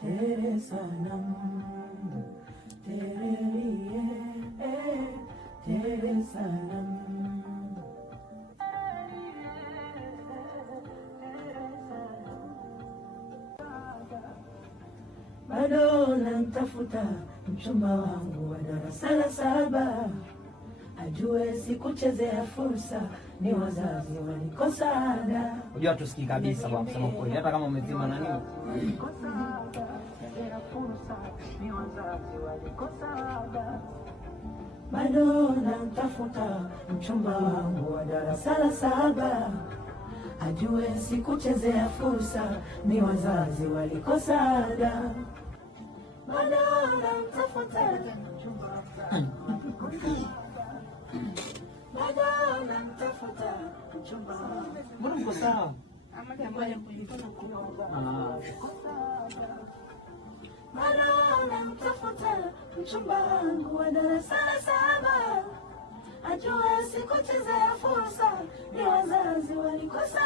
Tere sanam, tere sanam. Bado namtafuta mchumba wangu wa darasa la 7, ajue sikuchezea fursa, ni wazazi walikosa ada. Unajua tusikii kabisa kwa kusema kweli, hata kama umezima na nini. Bado namtafuta mchumba wangu wa darasa la 7, ajue sikuchezea fursa, ni wazazi walikosa ada. Bado namtafuta mchumba bado namtafuta mchumba. Mbona mko sawa? Bado namtafuta mchumba wangu wa darasa la 7, ajue sikuchezea fursa, ni wazazi walikosa